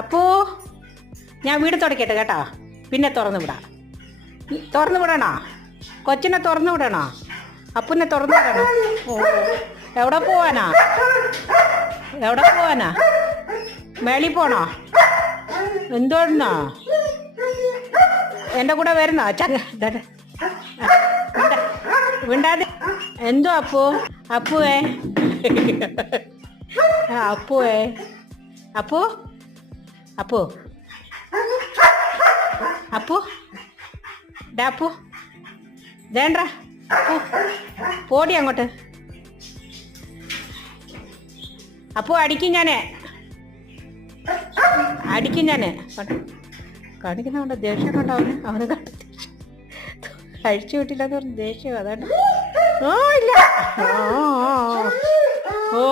അപ്പൂ, ഞാൻ വീട് തുടക്കട്ടെ കേട്ടോ, പിന്നെ തുറന്നു വിടാം. തുറന്നു വിടണോ? കൊച്ചിനെ തുറന്നു വിടണോ? അപ്പൂനെ തുറന്നു വിടണോ? ഓ, എവിടെ പോവാനാ? എവിടെ പോവാനാ? മേളിൽ പോണോ? എന്തോന്നോ? എൻ്റെ കൂടെ വരുന്നോ? വിണ്ടാതെ. എന്തോ അപ്പു? അപ്പുവേ, അപ്പുവേ, അപ്പു, അപ്പു, അപ്പു, ഡാപ്പു, വേണ്ട, പോടി അങ്ങോട്ട്. അപ്പു, അടിക്കും ഞാന്, അടിക്കും ഞാന്. കാണിക്കുന്ന ദേഷ്യം കൊണ്ടാവുന്നു. അവന് കഴിച്ചു വിട്ടില്ലെന്ന് പറഞ്ഞ് ദേഷ്യം. അതാണ്. ഓ ഇല്ല, ഓ